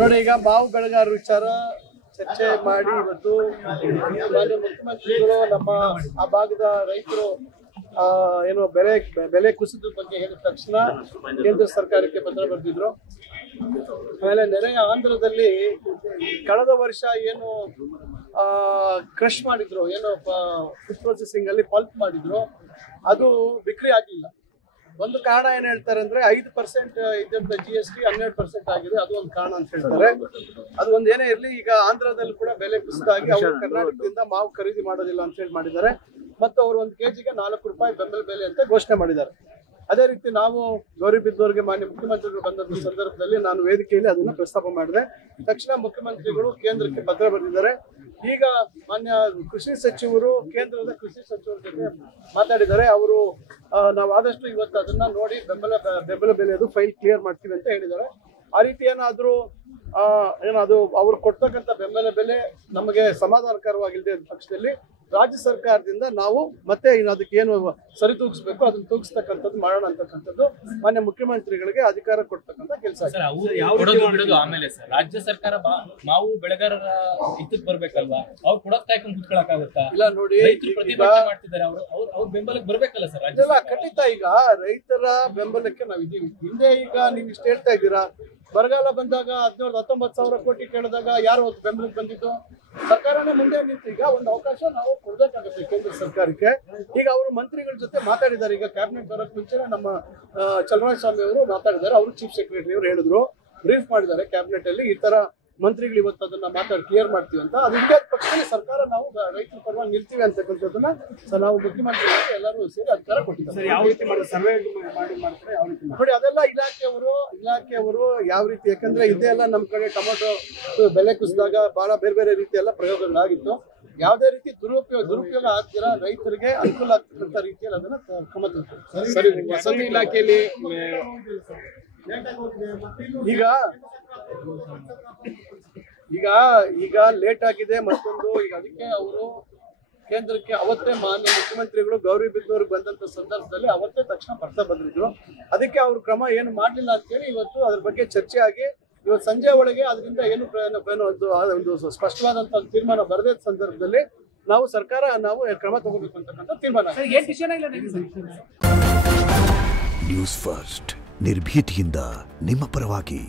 ನೋಡಿ, ಈಗ ಮಾವು ಬೆಳೆಗಾರರ ವಿಚಾರ ಚರ್ಚೆ ಮಾಡಿ ಇವತ್ತು ಮಾನ್ಯ ಮುಖ್ಯಮಂತ್ರಿಗಳು ನಮ್ಮ ಆ ಭಾಗದ ರೈತರು ಏನು ಬೆಲೆ ಕುಸಿದ ಬಗ್ಗೆ ಹೇಳಿದ ತಕ್ಷಣ ಕೇಂದ್ರ ಸರ್ಕಾರಕ್ಕೆ ಪತ್ರ ಬರೆದಿದ್ರು. ಆಮೇಲೆ ನೆರೆಯ ಆಂಧ್ರದಲ್ಲಿ ಕಳೆದ ವರ್ಷ ಏನು ಕ್ರಶ್ ಮಾಡಿದ್ರು, ಏನು ಫುಡ್ ಪ್ರೊಸೆಸಿಂಗ್ ಅಲ್ಲಿ ಪಲ್ಪ್ ಮಾಡಿದ್ರು, ಅದು ಬಿಕ್ರಿ ಆಗಿಲ್ಲ. ಒಂದು ಕಾರಣ ಏನ್ ಹೇಳ್ತಾರೆ ಅಂದ್ರೆ 5% ಇದ್ದಂತ GST 12% ಆಗಿದೆ, ಅದು ಒಂದು ಕಾರಣ ಅಂತ ಹೇಳ್ತಾರೆ. ಅದು ಒಂದ್ ಏನೇ ಇರ್ಲಿ, ಈಗ ಆಂಧ್ರದಲ್ಲಿ ಕೂಡ ಬೆಲೆ ಕುಸಿದಾಗಿ ಅವರು ಕರ್ನಾಟಕದಿಂದ ಮಾವು ಖರೀದಿ ಮಾಡೋದಿಲ್ಲ ಅಂತ ಹೇಳಿ ಮಾಡಿದ್ದಾರೆ. ಮತ್ತು ಅವರು 1 kgಗೆ 4 ರೂಪಾಯಿ ಬೆಂಬಲ ಬೆಲೆ ಅಂತ ಘೋಷಣೆ ಮಾಡಿದ್ದಾರೆ. ಅದೇ ರೀತಿ ನಾವು ಗೌರಿಬಿದನೂರಿಗೆ ಮಾನ್ಯ ಮುಖ್ಯಮಂತ್ರಿಗಳು ಬಂದಂತ ಸಂದರ್ಭದಲ್ಲಿ ನಾನು ವೇದಿಕೆಯಲ್ಲಿ ಅದನ್ನು ಪ್ರಸ್ತಾಪ ಮಾಡಿದೆ. ತಕ್ಷಣ ಮುಖ್ಯಮಂತ್ರಿಗಳು ಕೇಂದ್ರಕ್ಕೆ ಪತ್ರ ಬರೆದಿದ್ದಾರೆ. ಈಗ ಮಾನ್ಯ ಕೃಷಿ ಸಚಿವರು ಕೇಂದ್ರದ ಕೃಷಿ ಸಚಿವರ ಜೊತೆ ಮಾತಾಡಿದ್ದಾರೆ. ಅವರು ನಾವು ಆದಷ್ಟು ಇವತ್ತು ಅದನ್ನ ನೋಡಿ ಬೆಂಬಲ ಬೆಲೆಯದು ಫೈಲ್ ಕ್ಲಿಯರ್ ಮಾಡ್ತೀವಿ ಅಂತ ಹೇಳಿದ್ದಾರೆ. ಆ ರೀತಿ ಏನಾದ್ರೂ ಅದು ಅವ್ರು ಕೊಡ್ತಕ್ಕಂಥ ಬೆಂಬಲ ಬೆಲೆ ನಮಗೆ ಸಮಾಧಾನಕರವಾಗಿಲ್ಲದೆ ಇದ್ದ ಪಕ್ಷದಲ್ಲಿ ರಾಜ್ಯ ಸರ್ಕಾರದಿಂದ ನಾವು ಮತ್ತೆ ಅದಕ್ಕೆ ಏನು ಸರಿತೂಗಿಸ್ಬೇಕು ಅದನ್ನ ತೂಗಿಸ್ತಕ್ಕಂಥದ್ದು ಮಾಡೋಣ ಅಂತಕ್ಕಂಥದ್ದು ಮಾನ್ಯ ಮುಖ್ಯಮಂತ್ರಿಗಳಿಗೆ ಅಧಿಕಾರ ಕೊಡ್ತಕ್ಕಂಥ ಕೆಲಸ. ಆಮೇಲೆ ಸರ್ ರಾಜ್ಯ ಸರ್ಕಾರ ಮಾವು ಬೆಳೆಗಾರರ ಹಿತಕ್ಕೆ ಬರ್ಬೇಕಲ್ವಾ, ಅವ್ರು ಕೊಡೋದ್ ಕಾಯ್ಕೊಂಡು ಕುತ್ಕೊಳಕ್ಕಾಗತ್ತಾ? ಇಲ್ಲ ನೋಡಿ, ಪ್ರತಿಭಟನೆ ಮಾಡ್ತಿದ್ದಾರೆ, ಅವ್ರ ಬೆಂಬಲಕ್ಕೆ ಬರ್ಬೇಕಲ್ಲ ಸರ್ ರಾಜ್ಯ. ಖಂಡಿತ ಈಗ ರೈತರ ಬೆಂಬಲಕ್ಕೆ ನಾವ್ ಇದೀವಿ. ಹಿಂದೆ ಈಗ ನೀವು ಇಷ್ಟು ಹೇಳ್ತಾ ಇದ್ದೀರಾ, ಬರಗಾಲ ಬಂದಾಗ 19,000 ಕೋಟಿ ಕೇಳಿದಾಗ ಯಾರು ಬೆಂಬಲಕ್ಕೆ ಬಂದಿದ್ದು? ಸರ್ಕಾರನೇ ಮುಂದೆ ನಿಂತು ಈಗ ಒಂದು ಅವಕಾಶ ನಾವು ಕೊಡ್ಬೇಕಾಗುತ್ತೆ ಕೇಂದ್ರ ಸರ್ಕಾರಕ್ಕೆ. ಈಗ ಅವರು ಮಂತ್ರಿಗಳ ಜೊತೆ ಮಾತಾಡಿದ್ದಾರೆ. ಈಗ ಕ್ಯಾಬಿನೆಟ್ ಬರೋಕ್ ಮುಂಚೆ ನಮ್ಮ ಚಲರಾಯಸ್ವಾಮಿ ಅವರು ಮಾತಾಡಿದ್ದಾರೆ. ಅವರು ಚೀಫ್ ಸೆಕ್ರೆಟರಿ ಅವರು ಹೇಳಿದ್ರು, ಬ್ರೀಫ್ ಮಾಡಿದ್ದಾರೆ ಕ್ಯಾಬಿನೆಟ್ ಅಲ್ಲಿ, ಈ ತರ ಮಂತ್ರಿಗಳು ಇವತ್ತು ಅದನ್ನ ಮಾತಾಡಿ ಕ್ಲಿಯರ್ ಮಾಡ್ತೀವಿ ಅಂತ. ಅದು ವಿರೋಧ ಪಕ್ಷದಲ್ಲಿ ಸರ್ಕಾರ ನಾವು ರೈತರ ಪರವಾಗಿ ನಿಲ್ತೀವಿ ಅಂತಕ್ಕಂಥದ್ದನ್ನ ನಾವು ಮುಖ್ಯಮಂತ್ರಿಗಳಿಗೆ ಎಲ್ಲರೂ ಸೇರಿ ಅಧಿಕಾರ ಕೊಟ್ಟಿದ್ದಾರೆ. ಯಾವ ರೀತಿ ಸರ್ವೆ ಮಾಡ್ತಾರೆ, ಯಾವ ರೀತಿ ನೋಡಿ, ಅದೆಲ್ಲ ಇಲಾಖೆಯವರು ಯಾವ ರೀತಿ, ಯಾಕಂದ್ರೆ ಇದೇ ಎಲ್ಲ ನಮ್ಮ ಕಡೆ ಟೊಮೆಟೊ ಬೆಲೆ ಕುಸಿದಾಗ ಬಹಳ ಬೇರೆ ರೀತಿ ಎಲ್ಲ ಪ್ರಯೋಗಗಳಾಗಿತ್ತು. ಯಾವುದೇ ರೀತಿ ದುರುಪಯೋಗ ಆಗ್ತೀರ ರೈತರಿಗೆ ಅನುಕೂಲ ಆಗ್ತಕ್ಕಂಥ ರೀತಿಯಲ್ಲಿ ಅದನ್ನ ಕ್ರಮ ತಗೊಳ್ತಾರೆ. ಸರಿ, ವಸತಿ ಇಲಾಖೆಯಲ್ಲಿ ಈಗ ಲೇಟ್ ಆಗಿದೆ ಮತ್ತೊಂದು. ಈಗ ಅದಕ್ಕೆ ಅವರು ಕೇಂದ್ರಕ್ಕೆ ಅವತ್ತೇ ಮಾನ್ಯ ಮುಖ್ಯಮಂತ್ರಿಗಳು ಗೌರಿಬಿದನೂರಿಗೆ ಬಂದಂತ ಸಂದರ್ಭದಲ್ಲಿ ಅವತ್ತೇ ತಕ್ಷಣ ಪತ್ರ ಬಂದಿದ್ರು. ಅದಕ್ಕೆ ಅವರು ಕ್ರಮ ಏನು ಮಾಡಲಿಲ್ಲ ಅಂತೇಳಿ ಇವತ್ತು ಅದ್ರ ಬಗ್ಗೆ ಚರ್ಚೆ ಆಗಿ ಇವತ್ತು ಸಂಜೆ ಒಳಗೆ ಅದರಿಂದ ಏನು ಒಂದು ಸ್ಪಷ್ಟವಾದಂತ ತೀರ್ಮಾನ ಬರದೇ ಸಂದರ್ಭದಲ್ಲಿ ನಾವು ಸರ್ಕಾರ ಕ್ರಮ ತಗೋಬೇಕು ಅಂತಕ್ಕಂಥ ತೀರ್ಮಾನ. ನ್ಯೂಸ್ ಫಸ್ಟ್ ನಿರ್ಭೀತಿಯಿಂದ ನಿಮ್ಮ ಪರವಾಗಿ.